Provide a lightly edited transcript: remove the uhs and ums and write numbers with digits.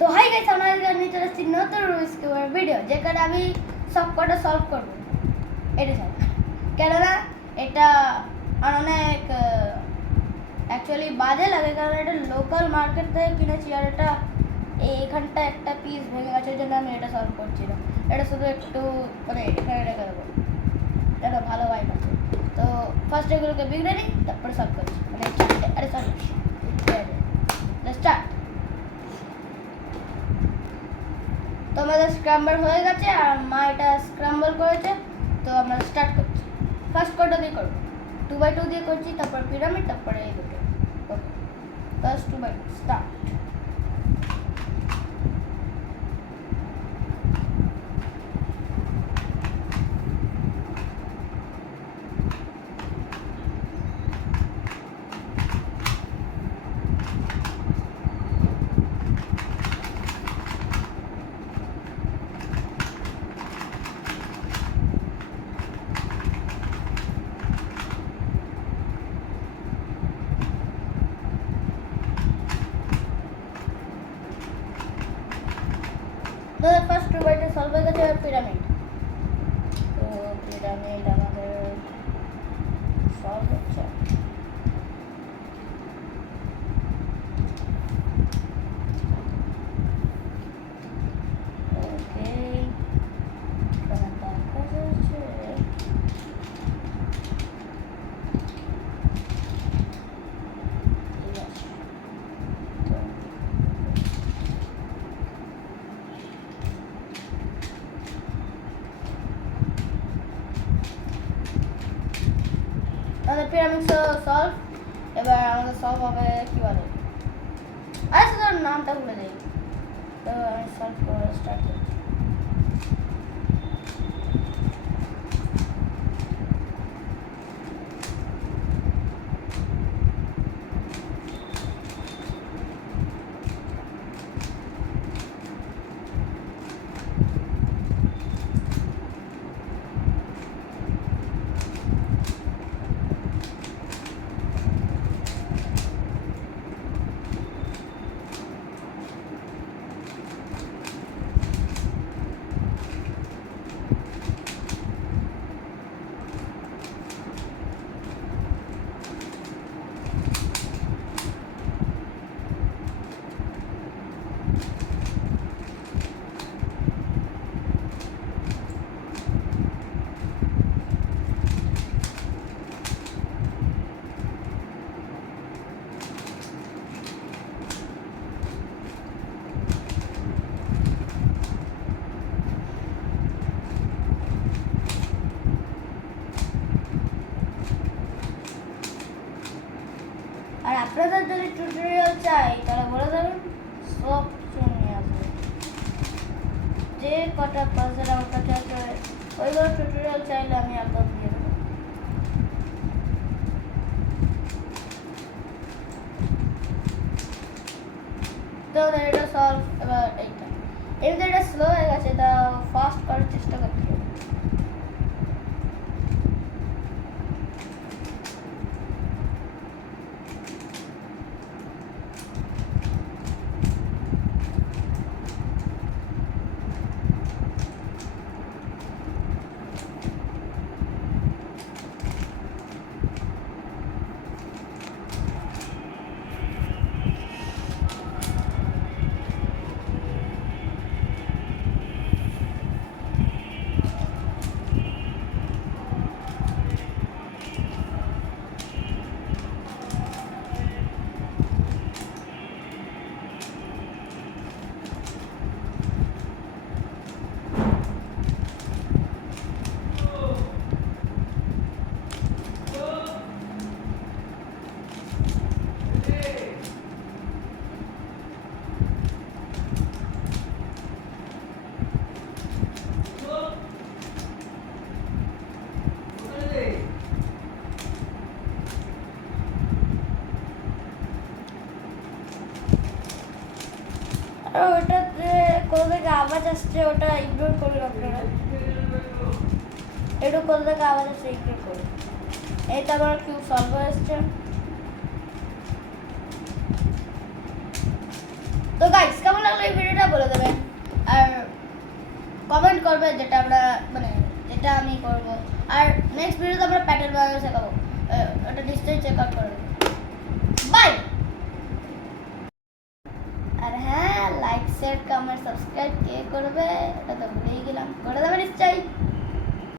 তো hi guys, আমরা আজকে চলে এসেছি নতুন রুবিক্স কিউবের ভিডিও, যেখানে আমি সবকটা সলভ করবো। এটা সব কেননা এটা অনেক অ্যাকচুয়ালি বাজে লাগে, কারণ এটা লোকাল মার্কেট থেকে কিনেছি, আর এটা এইখানটা একটা পিস ভেঙে গেছে, জন্য আমি এটা সলভ করছি না। এটা শুধু একটু মানে এখানে রেখে দেবো, এটা ভালো ভাই আছে। তো ফার্স্ট এগুলোকে বিগড়ে নিই, তারপরে সলভ করছি, মানে আরে সরি স্টার্ট। তো আমাদের স্ক্রাম্বল হয়ে গেছে, আর মা এটা স্ক্রাম্বল করেছে। তো আমরা স্টার্ট করছি। ফার্স্ট কোডটা দিয়ে করবো, 2x2 দিয়ে করছি, তারপর পিরামিড, তারপরে এই দুটো। ওকে, ফার্স্ট 2x2 স্টার্ট। তো ফার্স্ট 2x2 সলভ হয়ে গেছে। পিরামিড, তো পিরামিড আমাদের সলভ হচ্ছে। ওকে, আমাদের পিরামিড সলভ। এবার আমাদের সলভ হবে কি বলে, আচ্ছা তোর নামটা ভুলে যাই। তো আমি সলভ করে স্টার্ট করছি। আর আপনাদের যদি টিউটোরিয়াল চাই তাহলে বলে দেবেন, সব কিছু নিয়ে আসবে। যে কটা পাজল আমার কাছে আছে ওইগুলো টিউটোরিয়াল চাইলে আমি একদম দিয়ে দেবো। তো এটা সলভ। এবার এইটা এমনি এটা স্লো হয়ে গেছে, এটা ফাস্ট করার চেষ্টা করতে হবে। ওটাতে কোথা থেকে আওয়াজ আসছে ওটা ইগনোর করুন আপনারা। একটু কোথা থেকে আওয়াজ আসছে ইগনোর করুন। এইটা আমার কিউব সলভ হয়ে এসছে। তো গাইস, কেমন লাগলো এই ভিডিওটা? বলে দেবেন আর কমেন্ট করবে যেটা আমরা মানে যেটা আমি করব। আর নেক্সট ভিডিওতে আমরা প্যাটার্ন বানানো শেখাবো, ওটা নিশ্চয়ই চেক আউট করবে। বাই। আর হ্যাঁ, লাইক শেয়ার কমেন্ট সাবস্ক্রাইব কে করবে, এটা তো ভুলেই গেলাম, করে দেবে নিশ্চয়ই।